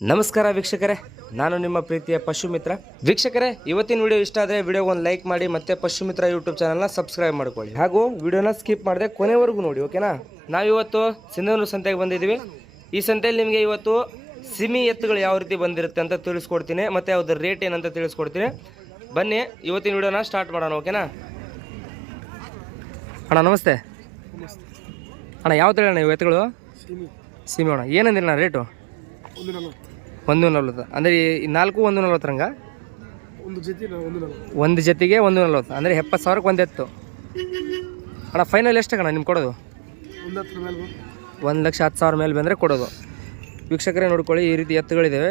ನಮಸ್ಕಾರ ವೀಕ್ಷಕರೇ ನಾನು ನಿಮ್ಮ ಪ್ರೀತಿಯ ಪಶು ಮಿತ್ರ ವೀಕ್ಷಕರೇ ಇವತ್ತಿನ ವಿಡಿಯೋ ಇಷ್ಟ ಆದರೆ ವಿಡಿಯೋಗೆ ಒಂದು ಲೈಕ್ ಮಾಡಿ ಮತ್ತೆ ಪಶು ಮಿತ್ರ ಯೂಟ್ಯೂಬ್ ಚಾನಲ್ನ ಸಬ್ಸ್ಕ್ರೈಬ್ ಮಾಡ್ಕೊಳ್ಳಿ. ಹಾಗೂ ವಿಡಿಯೋನ ಸ್ಕಿಪ್ ಮಾಡದೆ ಕೊನೆವರೆಗೂ ನೋಡಿ ಓಕೆನಾ ನಾವಿವತ್ತು ಸಿಂಧನೂರು ಸಂತೆಗೆ ಬಂದಿದ್ದೀವಿ. ಈ ಸಂತೆಯಲ್ಲಿ ನಿಮಗೆ ಇವತ್ತು ಸಿಮಿ ಎತ್ತುಗಳು ಯಾವ ರೀತಿ ಬಂದಿರುತ್ತೆ ಅಂತ ತಿಳಿಸ್ಕೊಡ್ತೀನಿ ಮತ್ತು ಅದ್ರ ರೇಟ್ ಏನಂತ ತಿಳಿಸ್ಕೊಡ್ತೀನಿ. ಬನ್ನಿ ಇವತ್ತಿನ ವಿಡಿಯೋನ ಸ್ಟಾರ್ಟ್ ಮಾಡೋಣ ಓಕೆನಾ ಅಣ್ಣ ನಮಸ್ತೆ. ಅಣ್ಣ ಯಾವ ತಳಿ ಅಣ್ಣ ಇವು ಎತ್ತುಗಳು? ಸಿಮಿ. ಸಿಮಿ ಅಣ್ಣ ಏನಂದಿರಣ್ಣ ರೇಟು ಒಂದು ನಲವತ್ತು. ನಲ್ವತ್ತು ಅಂದರೆ ಈ ನಾಲ್ಕು ಒಂದು ನಲ್ವತ್ತರಂಗ ಒಂದು ಜೊತೆ ಒಂದು ನಲವತ್ತು. ಒಂದು ಜೊತೆಗೆ ಒಂದು ನಲ್ವತ್ತು. ಅಂದರೆ ಎಪ್ಪತ್ತು ಸಾವಿರಕ್ಕೆ ಒಂದು ಎತ್ತು ಅಣ್ಣ ಫೈನಲ್ ಎಷ್ಟು ಅಣ್ಣ ನಿಮ್ಗೆ ಕೊಡೋದು? ಒಂದು ಮೇಲೆ ಒಂದು ಲಕ್ಷ ಹತ್ತು ಸಾವಿರ ಮೇಲೆ ಬಂದರೆ ಕೊಡೋದು. ವೀಕ್ಷಕರೇ ನೋಡ್ಕೊಳ್ಳಿ ಈ ರೀತಿ ಎತ್ತುಗಳಿದ್ದಾವೆ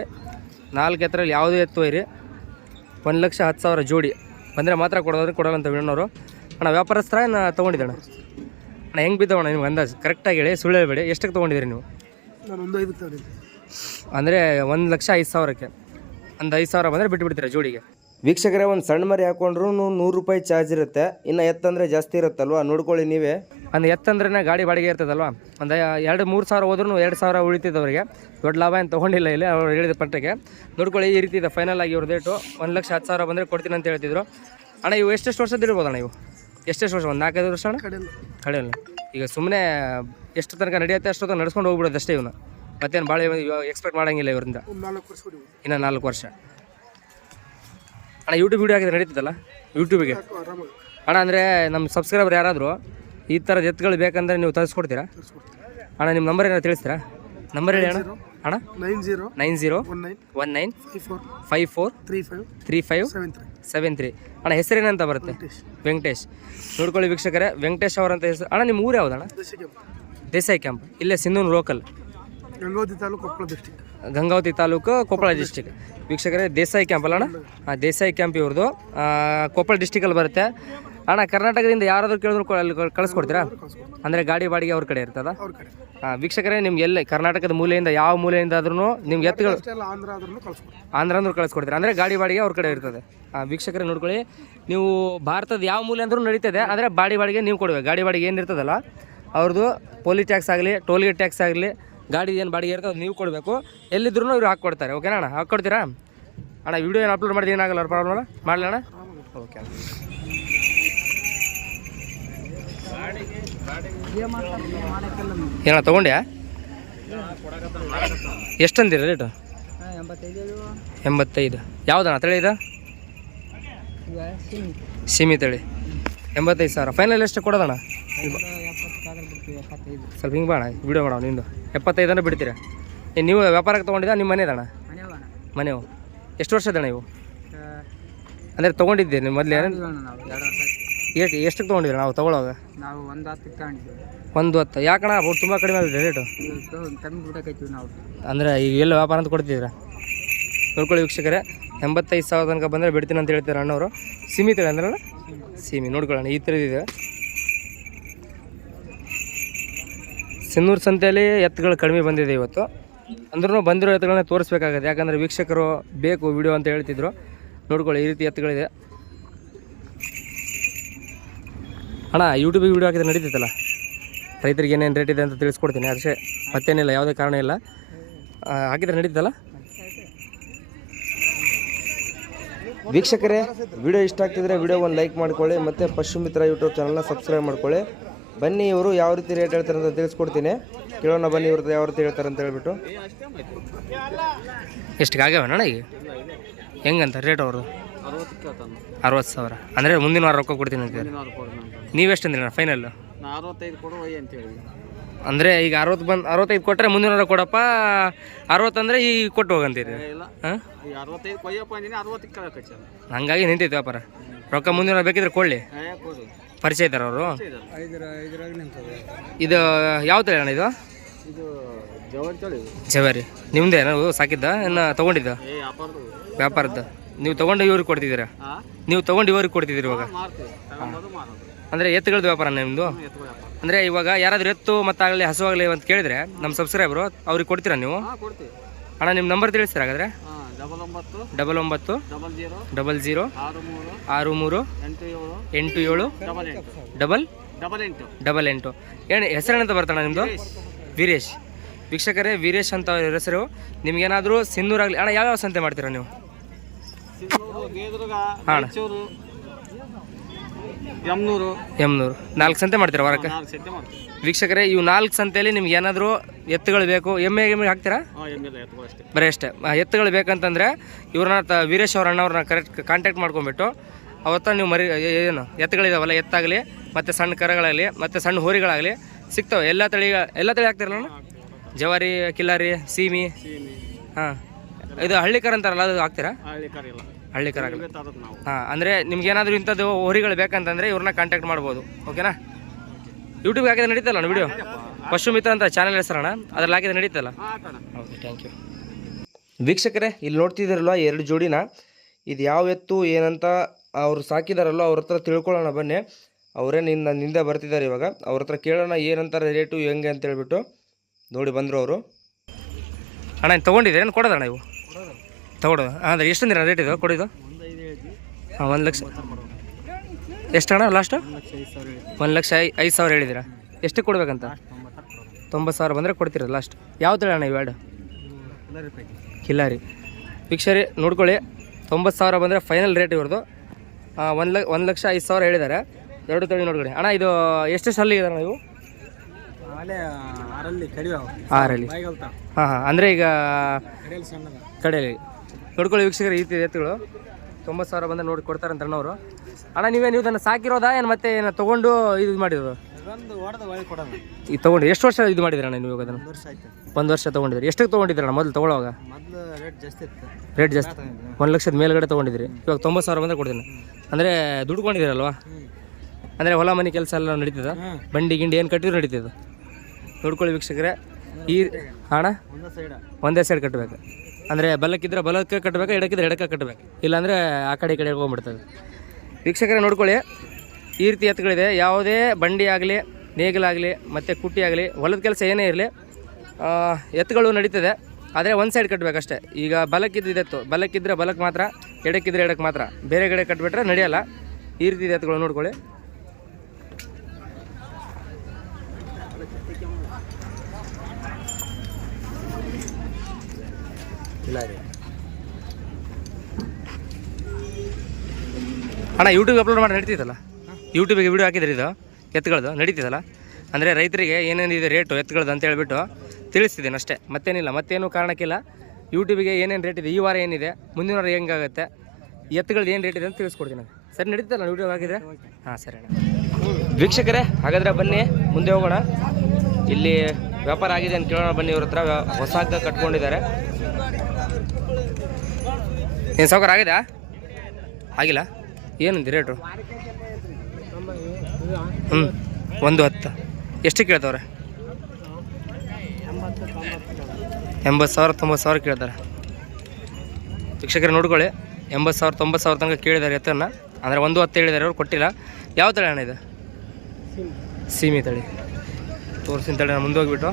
ನಾಲ್ಕು ಎತ್ತರಲ್ಲಿ ಯಾವುದೇ ಎತ್ತು ಒಯ್ರಿ ಒಂದು ಲಕ್ಷ ಹತ್ತು ಸಾವಿರ ಜೋಡಿ. ಬಂದರೆ ಮಾತ್ರ ಕೊಡೋದ್ರೆ ಕೊಡೋಲ್ಲ ಅಂತ ವಿಣ್ಣವರು ಅಣ್ಣ ವ್ಯಾಪಾರಸ್ಥರ ನಾನು ತೊಗೊಂಡಿದ್ದೆ ಅಣ್ಣ? ಅಣ್ಣ ಹೆಂಗೆ ಬಿದ್ದವಣ್ಣ ನಿಮ್ಗೆ ಅಂದಾಜು? ಕರೆಕ್ಟಾಗಿ ಹೇಳಿ ಸುಳ್ಳು ಹೇಳಬೇಡಿ. ಎಷ್ಟಕ್ಕೆ ತೊಗೊಂಡಿದ್ದೀರಿ ನೀವು? ನಾನು ಒಂದು ಐದು ಅಂದರೆ ಒಂದು ಲಕ್ಷ ಐದು ಸಾವಿರಕ್ಕೆ. ಒಂದು ಐದು ಸಾವಿರ ಬಂದರೆ ಬಿಟ್ಬಿಡ್ತೀರಾ ಜೋಡಿಗೆ? ವೀಕ್ಷಕರೇ ಒಂದು ಸಣ್ಣ ಮರಿ ಹಾಕೊಂಡ್ರು ನೂರು ರೂಪಾಯಿ ಚಾರ್ಜ್ ಇರುತ್ತೆ. ಇನ್ನು ಎತ್ತಂದರೆ ಜಾಸ್ತಿ ಇರುತ್ತಲ್ವ? ನೋಡ್ಕೊಳ್ಳಿ ನೀವೇ. ಒಂದು ಎತ್ತಂದ್ರೆ ಗಾಡಿ ಬಾಡಿಗೆ ಇರ್ತದಲ್ವಾ? ಒಂದು ಎರಡು ಮೂರು ಸಾವಿರ ಹೋದ್ರೂ ಎರಡು ಸಾವಿರ ಉಳಿತಿದ್ದು ಅವರಿಗೆ. ದೊಡ್ಡ ಲಾಭ ಏನು ತೊಗೊಂಡಿಲ್ಲ ಇಲ್ಲಿ ಅವ್ರು ಹೇಳಿದ ಪಟ್ಟಕ್ಕೆ ನೋಡ್ಕೊಳ್ಳಿ ಈ ರೀತಿ ಇದೆ ಫೈನಲ್ ಆಗಿ ಇವ್ರ ರೇಟು ಒಂದು ಲಕ್ಷ ಹತ್ತು ಸಾವಿರ ಬಂದರೆ ಕೊಡ್ತೀನಿ ಅಂತ ಹೇಳ್ತಿದ್ರು. ಅಣ್ಣ ಇವು ಎಷ್ಟೆಷ್ಟು ವರ್ಷದ ಇರ್ಬೋದು ಅಣ್ಣ ಇವು? ಎಷ್ಟೆಷ್ಟು ವರ್ಷ? ಒಂದು ನಾಲ್ಕೈದು ವರ್ಷ ಅಣ್ಣ? ಕಡೆಯಲ್ಲ ಕಡೆಯಲ್ಲ ಈಗ ಸುಮ್ಮನೆ ಎಷ್ಟು ತನಕ ನಡೆಯುತ್ತೆ ಅಷ್ಟೊತ್ತು ನಡ್ಸ್ಕೊಂಡು ಹೋಗ್ಬಿಡೋದು ಅಷ್ಟೇ ಇವನ್ನ ಮತ್ತೇನು ಭಾಳ ಎಕ್ಸ್ಪೆಕ್ಟ್ ಮಾಡೋಂಗಿಲ್ಲ ಇವರಿಂದ. ಇನ್ನು ನಾಲ್ಕು ವರ್ಷ. ಅಣ್ಣ ಯೂಟ್ಯೂಬ್ ವೀಡಿಯೋ ಹಾಕಿದ್ರೆ ನಡೀತದಲ್ಲ ಯೂಟ್ಯೂಬಿಗೆ ಅಣ್ಣ ಅಂದರೆ ನಮ್ಮ ಸಬ್ಸ್ಕ್ರೈಬರ್ ಯಾರಾದರೂ ಈ ಥರದ ಎತ್ತುಗಳು ಬೇಕಂದ್ರೆ ನೀವು ತರಿಸ್ಕೊಡ್ತೀರಾ? ಅಣ್ಣ ನಿಮ್ಮ ನಂಬರ್ ಏನಾದ್ರು ತಿಳಿಸ್ತೀರಾ? ನಂಬರ್ ಹೇಳಿ ಅಣ್ಣ. ಅಣ್ಣ? Nine zero nine zero one nine one nine five four five four three five three five seven three. Seven three. ಅಣ್ಣ ಹೆಸರೇನಂತ ಬರುತ್ತೆ? ವೆಂಕಟೇಶ್. ನೋಡ್ಕೊಳ್ಳಿ ವೀಕ್ಷಕರೇ ವೆಂಕಟೇಶ್ ಅವರಂತ ಹೆಸರು ಅಣ್ಣ ನಿಮ್ಮ ಊರು ಯಾವ್ದಣ್ಣ ದೇಸಾಯಿ ಕ್ಯಾಂಪ್. ಇಲ್ಲೇ Sindhur local Gangavathi taluk Koppal district Gangavathi taluk Koppal district ವೀಕ್ಷಕರೇ ದೇಸಾಯಿ ಕ್ಯಾಂಪ್ ಅಲ್ಲ ಅಣ್ಣ? ಹಾಂ ದೇಸಾಯಿ ಕ್ಯಾಂಪ್ ಇವ್ರದ್ದು ಕೊಪ್ಪಳ ಡಿಸ್ಟಿಕಲ್ಲಿ ಬರುತ್ತೆ. ಅಣ್ಣ ಕರ್ನಾಟಕದಿಂದ ಯಾರಾದರೂ ಕೇಳಿದ್ರು ಅಲ್ಲಿ ಕಳಿಸ್ಕೊಡ್ತೀರಾ? ಅಂದರೆ ಗಾಡಿ ಬಾಡಿಗೆ ಅವ್ರ ಕಡೆ ಇರ್ತದ? ಹಾಂ ವೀಕ್ಷಕರೇ ನಿಮ್ಗೆ ಎಲ್ಲ ಕರ್ನಾಟಕದ ಮೂಲೆಯಿಂದ ಯಾವ ಮೂಲೆಯಿಂದ ಆದ್ರೂ ನಿಮ್ಗೆ ಎತ್ತುಗಳು ಆಂಧ್ರ ಅಂದ್ರೂ ಕಳಿಸ್ಕೊಡ್ತೀರಾ? ಅಂದರೆ ಗಾಡಿ ಬಾಡಿಗೆ ಅವ್ರ ಕಡೆ ಇರ್ತದೆ. ಹಾಂ ವೀಕ್ಷಕರೇ ನೋಡ್ಕೊಳ್ಳಿ. ನೀವು ಭಾರತದ ಯಾವ ಮೂಲೆ ಅಂದ್ರೂ ನಡೀತದೆ ಅಂದರೆ ಬಾಡಿ ಬಾಡಿಗೆ ನೀವು ಕೊಡಬೇಕು. ಗಾಡಿ ಬಾಡಿಗೆ ಏನು ಇರ್ತದಲ್ಲ ಅವ್ರದ್ದು ಪೊಲೀಸ್ ಟ್ಯಾಕ್ಸ್ ಆಗಲಿ ಟೋಲ್ಗೇಟ್ ಟ್ಯಾಕ್ಸ್ ಆಗಲಿ ಗಾಡಿ ಏನು ಬಾಡಿಗೆ ಇರ್ತದೆ ಅದು ನೀವು ಕೊಡಬೇಕು. ಎಲ್ಲಿದ್ರು ಇವ್ರು ಹಾಕ್ಕೊಡ್ತಾರೆ. ಓಕೆನಾ ಅಣ್ಣ? ಹಾಕ್ಕೊಡ್ತೀರಾ? ಅಣ್ಣ ವಿಡಿಯೋ ಏನು ಅಪ್ಲೋಡ್ ಮಾಡಿದ ಏನಾಗಲ್ಲ ಪ್ರಾಬ್ಲಮ್ ಮಾಡಲಿ ಅಣ್ಣ? ಓಕೆ ಏನ ತೊಗೊಂಡ್ಯಾ? ಎಷ್ಟು ಅಂದಿರ ರೇಟು ಎಂಬತ್ತೈದು. ಯಾವ್ದಣ್ಣ ತಳಿ ಇದು? ಸಿಮಿ ತಳಿ. ಎಂಬತ್ತೈದು ಸಾವಿರ. ಫೈನಲ್ ಎಷ್ಟು ಕೊಡೋದಣ್ಣ? ಸ್ವಲ್ಪ ಹಿಂಗೆ ಬಾಣ ವಿಡಿಯೋ ಮಾಡೋಣ ನಿಂದು. ಎಪ್ಪತ್ತೈದನ್ನು ಬಿಡ್ತೀರಾ? ಏನು ನೀವು ವ್ಯಾಪಾರಕ್ಕೆ ತೊಗೊಂಡಿದ್ದ ನಿಮ್ಮ ಮನೆದಣ್ಣ? ಮನೆವು ಎಷ್ಟು ವರ್ಷದಣ್ಣ ಇವು? ಅಂದರೆ ತೊಗೊಂಡಿದ್ದೆ ನೀವು ಮೊದಲೇ? ಎಷ್ಟು ಎಷ್ಟಕ್ಕೆ ತೊಗೊಂಡಿದ್ದೀರ ನಾವು ತೊಗೊಳೋವಾಗ ನಾವು ಒಂದು ಹತ್ತು ಒಂದು ಹತ್ತು. ಯಾಕಣ್ಣ ಅವ್ರು ತುಂಬ ಕಡಿಮೆ ಆಗಿದೆ ರೇಟು ಕಮ್ಮಿ ಬಿಡಕೈತೀವಿ ನಾವು. ಅಂದರೆ ಈಗ ಎಲ್ಲ ವ್ಯಾಪಾರ ಅಂತ ಕೊಡ್ತಿದ್ದೀರಾ? ನೋಡ್ಕೊಳ್ಳಿ ವೀಕ್ಷಕರೇ ಎಂಬತ್ತೈದು ಸಾವಿರ ತನಕ ಬಂದರೆ ಬಿಡ್ತೀನಿ ಅಂತ ಹೇಳ್ತಾರೆ ಅಣ್ಣವರು? ಸೀಮಿತ ಅಂದ್ರೆ ಅಂದ್ರಲ್ಲ? ಸಿಮಿ ನೋಡ್ಕೊಳ್ಳೋಣ, ಈ ಥರದಿದೆ ಸಿನ್ನೂರು ಸಂತೆಯಲ್ಲಿ ಎತ್ತುಗಳು ಕಡಿಮೆ ಬಂದಿದೆ ಇವತ್ತು. ಅಂದ್ರೂ ಬಂದಿರೋ ಎತ್ತುಗಳನ್ನ ತೋರಿಸ್ಬೇಕಾಗತ್ತೆ. ಯಾಕಂದರೆ ವೀಕ್ಷಕರು ಬೇಕು ವಿಡಿಯೋ ಅಂತ ಹೇಳ್ತಿದ್ರು. ನೋಡ್ಕೊಳ್ಳಿ, ಈ ರೀತಿ ಎತ್ತುಗಳಿದೆ. ಅಣ್ಣ ಯೂಟ್ಯೂಬಿಗೆ ವಿಡಿಯೋ ಹಾಕಿದ್ರೆ ನಡೀತೈತಲ್ಲ? ರೈತರಿಗೆ ಏನೇನು ರೇಟ್ ಇದೆ ಅಂತ ತಿಳಿಸ್ಕೊಡ್ತೀನಿ. ಅಷ್ಟೇ ಮತ್ತೇನಿಲ್ಲ, ಯಾವುದೇ ಕಾರಣ ಇಲ್ಲ. ಹಾಕಿದ್ರೆ ನಡೀತಲ್ಲ ವೀಕ್ಷಕರೇ ವಿಡಿಯೋ ಇಷ್ಟ ಆಗ್ತಿದ್ರೆ ವಿಡಿಯೋ ಒಂದು ಲೈಕ್ ಮಾಡ್ಕೊಳ್ಳಿ ಮತ್ತು ಪಶು ಮಿತ್ರ ಯೂಟ್ಯೂಬ್ ಚಾನಲ್ನ ಸಬ್ಸ್ಕ್ರೈಬ್ ಮಾಡ್ಕೊಳ್ಳಿ. ಬನ್ನಿ ಇವರು ಯಾವ ರೀತಿ ರೇಟ್ ಹೇಳ್ತಾರೆ ಅಂತ ತಿಳಿಸ್ಕೊಡ್ತೀನಿ. ಕೇಳೋಣ ಬನ್ನಿ ಇವ್ರದ್ದು ಯಾವ ರೀತಿ ಹೇಳ್ತಾರೆ ಅಂತ ಹೇಳ್ಬಿಟ್ಟು. ಎಷ್ಟಿಗೆ ಆಗ್ಯಾವಣ್ಣ ಈಗ? ಹೆಂಗಂತ ರೇಟ್ ಅವರು ಅರವತ್ತು ಸಾವಿರ. ಅಂದರೆ ಮುಂದಿನ ವಾರ ರೊಕ್ಕ ಕೊಡ್ತೀನಿ ನೀವೆಷ್ಟಂದಿರಣ್ಣ ಫೈನಲ್ ಕೊಡು ನಂತ ನೀವೆಷ್ಟು ಅಂದ್ರೆ ಫೈನಲ್ ಅಂದರೆ ಈಗ ಅರವತ್ತು ಬಂದು ಅರವತ್ತೈದು ಕೊಟ್ಟರೆ ಮುಂದಿನ ವಾರ ಕೊಡಪ್ಪ ಅರವತ್ತಂದರೆ ಈಗ ಕೊಟ್ಟು ಹೋಗಂತೀರಿ. ಇಲ್ಲ. ಹಾಂ? ಈ ಹಂಗಾಗಿ ನಿಂತೈತೆ ವ್ಯಾಪಾರ. ರೊಕ್ಕ ಮುಂದಿನ ಬೇಕಿದ್ರೆ ಕೊಡಲಿ. ಪರಿಚಯ ಇದ್ದಾರೆ ಅವರು? ಐದರ ಐದರಾಗ ನಿಂತದೆ ಇದು ಯಾವ ತಳಿ ಅಣ್ಣ ಇದು? ಇದು ಜವಾರಿ ನಿಮ್ಮದೇ ನಾವು ಸಾಕಿದ್ದ? ಇನ್ನು ತೊಗೊಂಡಿದ್ದ? ಏ ವ್ಯಾಪಾರದು ವ್ಯಾಪಾರದ್ದು. ನೀವು ತೊಗೊಂಡು ಇವ್ರಿಗೆ ಕೊಡ್ತಿದ್ದೀರಾ? ನೀವು ತೊಗೊಂಡು ಇವ್ರಿಗೆ ಕೊಡ್ತಿದ್ದೀರಿ ಇವಾಗ? ಅಂದ್ರೆ ಅಂದರೆ ಎತ್ತುಗಳದ್ದು ವ್ಯಾಪಾರ. ನಿಮ್ಮದು ಅಂದರೆ ಇವಾಗ ಯಾರಾದರೂ ಎತ್ತು ಮತ್ತಾಗಲಿ ಹಸು ಆಗಲಿ ಅಂತ ಕೇಳಿದ್ರೆ ನಮ್ಮ ಸಬ್ಸ್ಕ್ರೈಬರು ಅವ್ರಿಗೆ ಕೊಡ್ತೀರಾ ನೀವು? ಅಣ್ಣ ನಿಮ್ಮ ನಂಬರ್ ತಿಳಿಸ್ತೀರ ಹಾಗಾದ್ರೆ? ಡಬಲ್ ಒಂಬತ್ತು ಡಬಲ್ ಒಂಬತ್ತು ಡಬಲ್ ಜೀರೋ ಆರು ಮೂರು ಎಂಟು ಏಳು ಡಬಲ್ ಡಬಲ್ ಎಂಟು. ಡಬಲ್ ಎಂಟು. ಏನು ಹೆಸರೇನಂತ ಬರ್ತಾಣ ನಿಮ್ಮದು ವೀರೇಶ್. ವೀಕ್ಷಕರೇ ವೀರೇಶ್ ಅಂತ ಅವ್ರ ಹೆಸರು. ನಿಮ್ಗೇನಾದರೂ ಸಿಂಧೂರಾಗಲಿ ಅಣ್ಣ ಯಾವ್ಯಾವ ಸಂತೆ ಮಾಡ್ತೀರಾ ನೀವು? ಹಾಂ. ಯಮ್ನೂರು ಎಮ್ನೂರು. ನಾಲ್ಕು ಸಂತೆ ಮಾಡ್ತೀರಾ ವಾರಕ್ಕೆ? ನಾಲ್ಕು ಮಾಡ್ತೀವಿ. ವೀಕ್ಷಕರೇ ಇವು ನಾಲ್ಕು ಸಂತೆಯಲ್ಲಿ ನಿಮ್ಗೆ ಏನಾದರೂ ಎತ್ತುಗಳು ಬೇಕು ಎಮ್ಮೆ ಎಮ್ಮೆ ಹಾಕ್ತೀರಾ? ಹಾಂ ಎಮ್ಮೆಲ್ಲ ಎತ್ತುಗಳು ಅಷ್ಟೇ. ಬರೀ ಅಷ್ಟೇ. ಆ, ಎತ್ತುಗಳು ಬೇಕಂತಂದರೆ ಇವ್ರನ್ನ ತ ವೀರೇಶ್ ಅವ್ರ ಅಣ್ಣವ್ರನ್ನ ಕರೆಕ್ಟ್ ಕಾಂಟ್ಯಾಕ್ಟ್ ಮಾಡ್ಕೊಂಬಿಟ್ಟು ಅವತ್ತ ನೀವು ಮರಿ ಏ- ಏನು ಎತ್ತುಗಳಿದಾವಲ್ಲ ಎತ್ತಾಗಲಿ ಮತ್ತು ಸಣ್ಣ ಕರಗಳಾಗಲಿ ಮತ್ತು ಸಣ್ಣ ಹೋರಿಗಳಾಗಲಿ ಸಿಗ್ತವೆ. ಎಲ್ಲ ತಳಿ ಎಲ್ಲ ತಳಿ ಹಾಕ್ತಿರಲ್ಲ? ಜವಾರಿ ಕಿಲ್ಲಾರಿ ಸೀಮಿ? ಸೀಮೆ. ಹಾಂ. ಇದು ಹಳ್ಳಿಕರ್ ಅಂತಾರಲ್ಲ ಅದು ಹಾಕ್ತೀರಾ? ಹಳ್ಳಿ ಹಳ್ಳಿಕರ ತರೋದು ನಾವು. ಹಾಂ ಅಂದರೆ ನಿಮ್ಗೇನಾದರೂ ಇಂಥದ್ದು ಹೋರಿಗಳು ಬೇಕಂತಂದರೆ ಇವ್ರನ್ನ ಕಾಂಟ್ಯಾಕ್ಟ್ ಮಾಡ್ಬೋದು ಓಕೆನಾ ಯೂಟ್ಯೂಬ್ಗೆ ಹಾಕಿದ್ರೆ ನಡೀತಲ್ಲ ಅಣ್ಣ ವಿಡಿಯೋ ಪಶು ಮಿತ್ರ ಅಂತ ಚಾನಲ್ ಹೆಸರಣ್ಣ ಅದ್ರಲ್ಲಿ ಹಾಕಿದ್ರೆ ನಡೀತಲ್ಲ? ಓಕೆ ಥ್ಯಾಂಕ್ ಯು ವೀಕ್ಷಕರೇ ಇಲ್ಲಿ ನೋಡ್ತಿದ್ದೀರಲ್ವ ಎರಡು ಜೋಡಿನ? ಇದು ಯಾವ ಎತ್ತು ಏನಂತ ಅವ್ರು ಸಾಕಿದಾರಲ್ಲ ಅವ್ರ ಹತ್ರ ತಿಳ್ಕೊಳ್ಳೋಣ ಬನ್ನಿ. ಅವರೇ ನಿನ್ನ ನಿಂದೆ ಬರ್ತಿದ್ದಾರೆ ಇವಾಗ. ಅವ್ರ ಹತ್ರ ಕೇಳೋಣ ಏನಂತಾರೆ ರೇಟು ಹೆಂಗೆ ಅಂತ ಹೇಳ್ಬಿಟ್ಟು. ನೋಡಿ ಬಂದರು ಅವರು. ಅಣ್ಣ ತೊಗೊಂಡಿದ್ದೀರೇನು ಕೊಡೋದಣ್ಣ ಇವು? ಅಂದ್ರೆ ಎಷ್ಟು ದಿನ ರೇಟ್ ಇದು? ಕೊಡಿದು? ಹಾಂ ಒಂದು ಲಕ್ಷ. ಎಷ್ಟು ಅಣ್ಣ ಲಾಸ್ಟು ಒಂದು ಲಕ್ಷ ಐದು ಸಾವಿರ ಹೇಳಿದಿರ ಲಕ್ಷ ಐ ಐದು ಸಾವಿರ ಹೇಳಿದ್ದೀರಾ ಎಷ್ಟು ಕೊಡ್ಬೇಕಂತ? ತೊಂಬತ್ತು ಸಾವಿರ ಬಂದರೆ ಕೊಡ್ತೀರ ಲಾಸ್ಟ್ ಯಾವ ತಳಿ ಅಣ್ಣ ಇವೆರಡು ಕಿಲ್ಲಾರಿ ವೀಕ್ಷರಿ ನೋಡ್ಕೊಳ್ಳಿ. ತೊಂಬತ್ತು ಸಾವಿರ ಬಂದರೆ ಫೈನಲ್ ರೇಟ್ ಇವ್ರದ್ದು ಒಂದು ಲಕ್ಷ ಒಂದು ಲಕ್ಷ ಐದು ಸಾವಿರ ಹೇಳಿದ್ದಾರೆ ಎರಡು ತಳಿ ನೋಡ್ಕೊಳ್ಳಿ. ಅಣ್ಣ ಇದು ಎಷ್ಟು ಸಲ್ಲಿ ಇದಾರೆ ನೀವು ಅಲ್ಲೇ ಆರಲ್ಲಿ ಹಾಂ ಹಾಂ. ಅಂದರೆ ಈಗ ಕಡೆಯಲ್ಲಿ. ನೋಡ್ಕೊಳ್ಳಿ ವೀಕ್ಷಕರು ಈ ಎತ್ತುಗಳು. ತೊಂಬತ್ತು ಸಾವಿರ ಬಂದ ನೋಡಿ ಕೊಡ್ತಾರಂತ ಅಣ್ಣವರು ಅಣ್ಣ ನೀವೇ ನೀವು ಇದನ್ನು ಸಾಕಿರೋದಾ? ಏನು ಮತ್ತೆ ಏನು ತೊಗೊಂಡು ಇದು ಮಾಡಿರೋದು? ಈಗ ತೊಗೊಂಡು ಎಷ್ಟು ವರ್ಷ ಇದು ಮಾಡಿದ್ರಿ ಅಣ್ಣ ನೀವು ಇವಾಗ ಅದನ್ನು ಒಂದು ವರ್ಷ ತೊಗೊಂಡಿದ್ರಿ. ಎಷ್ಟಕ್ಕೆ ತೊಗೊಂಡಿದ್ರಿ ಅಣ್ಣ ಮೊದಲು ತೊಗೊಳ್ಳೋವಾಗ ಮೊದಲು ರೇಟ್ ಜಾಸ್ತಿ ಇತ್ತು. ರೇಟ್ ಜಾಸ್ತಿ. ಒಂದು ಲಕ್ಷದ ಮೇಲ್ಗಡೆ ತೊಗೊಂಡಿದ್ರಿ. ಇವಾಗ ತೊಂಬತ್ತು ಸಾವಿರ ಬಂದರೆ ಕೊಡ್ತೀನಿ. ಅಂದರೆ ದುಡ್ಕೊಂಡಿದ್ದೀರಲ್ವಾ ಅಂದರೆ ಹೊಲ ಮನೆ ಕೆಲಸ ಎಲ್ಲ ನಡೀತದ? ಬಂಡಿ ಗಿಂಡಿ ಏನು ಕಟ್ಟಿದ್ರು ನಡೀತದ? ನೋಡ್ಕೊಳ್ಳಿ ವೀಕ್ಷಕರೇ. ಈ ಹಣ ಒಂದೇ ಸೈಡ ಒಂದೇ ಸೈಡ್ ಕಟ್ಟಬೇಕು. ಅಂದರೆ ಬಲಕ್ಕಿದ್ರೆ ಬಲಕ್ಕೆ ಕಟ್ಟಬೇಕು, ಎಡಕ್ಕಿದ್ರೆ ಎಡಕ್ಕೆ ಕಟ್ಟಬೇಕು? ಇಲ್ಲಾಂದರೆ ಆ ಕಡೆ ಈ ಕಡೆ ಹೋಗ್ಬಿಡ್ತದೆ. ವೀಕ್ಷಕರೇ, ನೋಡ್ಕೊಳ್ಳಿ. ಈ ರೀತಿ ಎತ್ತುಗಳಿದೆ. ಯಾವುದೇ ಬಂಡಿ ಆಗಲಿ ನೇಗಿಲಾಗಲಿ ಮತ್ತು ಕುಟ್ಟಿ ಆಗಲಿ, ಹೊಲದ ಕೆಲಸ ಏನೇ ಇರಲಿ ಎತ್ತುಗಳು ನಡೀತದೆ. ಆದರೆ ಒಂದು ಸೈಡ್ ಕಟ್ಟಬೇಕಷ್ಟೇ ಈಗ ಬಲಕ್ಕಿದ್ದು ಎತ್ತು ಬಲಕ್ಕಿದ್ರೆ ಬಲಕ್ಕೆ ಮಾತ್ರ, ಎಡಕ್ಕಿದ್ರೆ ಎಡಕ್ಕೆ ಮಾತ್ರ. ಬೇರೆ ಕಡೆ ಕಟ್ಬಿಟ್ರೆ ನಡೆಯಲ್ಲ. ಈ ರೀತಿ ಎತ್ತುಗಳು, ನೋಡ್ಕೊಳ್ಳಿ. ಅಣ್ಣ ಯೂಟ್ಯೂಬ್ ಅಪ್ಲೋಡ್ ಮಾಡಿ ನಡೀತಿದ್ದಲ್ಲ ಯೂಟ್ಯೂಬಿಗೆ ವಿಡಿಯೋ ಹಾಕಿದ್ರಿ ಇದು? ಎತ್ತುಗಳದು? ನಡೀತಿದ್ದಲ್ಲ ಅಂದರೆ ರೈತರಿಗೆ ಏನೇನಿದೆ ರೇಟು ಎತ್ತುಗಳದ್ದು ಅಂತ ಹೇಳ್ಬಿಟ್ಟು ತಿಳಿಸ್ತಿದ್ದೀನಿ ಅಷ್ಟೇ. ಮತ್ತೇನಿಲ್ಲ, ಮತ್ತೇನು ಕಾರಣಕ್ಕಿಲ್ಲ. ಯೂಟ್ಯೂಬಿಗೆ ಏನೇನು ರೇಟ್ ಇದೆ, ಈ ವಾರ ಏನಿದೆ, ಮುಂದಿನ ವಾರ ಹೆಂಗಾಗುತ್ತೆ, ಎತ್ತುಗಳದ್ದು ಏನು ರೇಟ್ ಇದೆ ಅಂತ ತಿಳಿಸ್ಕೊಡ್ತೀನಿ ಸರಿ ನಡೀತಲ್ಲ ವಿಡಿಯೋ ಹಾಕಿದ್ರೆ? ಹಾಂ, ಸರಿ ಅಣ್ಣ. ವೀಕ್ಷಕರೇ, ಹಾಗಾದರೆ ಬನ್ನಿ, ಮುಂದೆ ಹೋಗೋಣ. ಇಲ್ಲಿ ವ್ಯಾಪಾರ ಆಗಿದೆ ಅಂತ ಕೇಳೋಣ ಬನ್ನಿ, ಇವ್ರ ಹತ್ರ ಹೊಸ ಕಟ್ಕೊಂಡಿದ್ದಾರೆ. ಏನು ಸೌಕರ್ಯ ಆಗಿದೆ ಆಗಿಲ್ಲ. ಏನಂದಿ ರೇಟು ಹ್ಞೂ ಒಂದು ಹತ್ತು. ಎಷ್ಟು ಕೇಳ್ತವ್ರೆ? ಎಂಬತ್ತು ಸಾವಿರ ತೊಂಬತ್ತು ಸಾವಿರ ಕೇಳ್ತಾರೆ. ವೀಕ್ಷಕರು ನೋಡ್ಕೊಳ್ಳಿ. ಎಂಬತ್ತು ಸಾವಿರ ತೊಂಬತ್ತು ಸಾವಿರ ತನಕ ಕೇಳಿದ್ದಾರೆ ಎತ್ತನ್ನು. ಅಂದರೆ ಒಂದು ಹತ್ತು ಹೇಳಿದ್ದಾರೆ ಅವ್ರು ಕೊಟ್ಟಿಲ್ಲ. ಯಾವ ತಳಿ ಅಣ್ಣ ಇದು? ಸೀಮೆ. ತಳಿ. ತೋರಿಸಿನ ತಳಿ ನಾನು ಮುಂದೆ ಹೋಗ್ಬಿಟ್ಟು.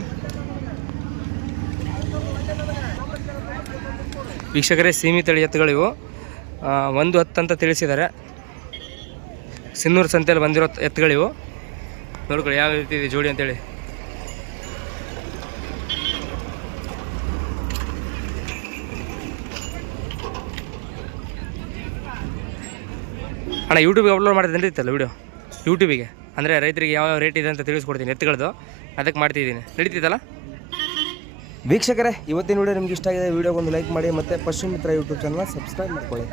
ವೀಕ್ಷಕರೇ, ಸೀಮಿತ ಎತ್ತುಗಳಿವು ಒಂದು ಹತ್ತು ಅಂತ ತಿಳಿಸಿದ್ದಾರೆ. ಸಿನ್ನೂರು ಸಂತೆಯಲ್ಲಿ ಬಂದಿರೋ ಎತ್ತುಗಳಿವು. ನೋಡ್ಕೊಳ್ಳಿ, ಯಾವ ರೀತಿ ಇದೆ ಜೋಡಿ ಅಂತೇಳಿ. ಅಣ್ಣ ಯೂಟ್ಯೂಬಿಗೆ ಅಪ್ಲೋಡ್ ಮಾಡಿದ್ರೆ ನಡೀತಲ್ಲ ವಿಡಿಯೋ ಯೂಟ್ಯೂಬಿಗೆ ಅಂದರೆ ರೈತರಿಗೆ ಯಾವ ಯಾವ ರೇಟ್ ಇದೆ ಅಂತ ತಿಳಿಸ್ಕೊಡ್ತೀನಿ ಎತ್ತುಗಳದು ಅದಕ್ಕೆ ಮಾಡ್ತಿದ್ದೀನಿ. ನಡೀತಿದ್ದಲ್ಲ ವೀಕ್ಷಕರೇ, ಇವತ್ತಿನ ವಿಡಿಯೋ ನಿಮ್ಗೆ ಇಷ್ಟ ಆಗಿದೆ ವಿಡಿಯೋಗೊಂದು ಲೈಕ್ ಮಾಡಿ, ಮತ್ತು ಪಶ್ಚಿಮ ಮಿತ್ರ ಯೂಟ್ಯೂಬ್ ಚಾನಲ್ನ ಸಬ್ಸ್ಕ್ರೈಬ್ ಮಾಡ್ಕೊಳ್ಳಿ.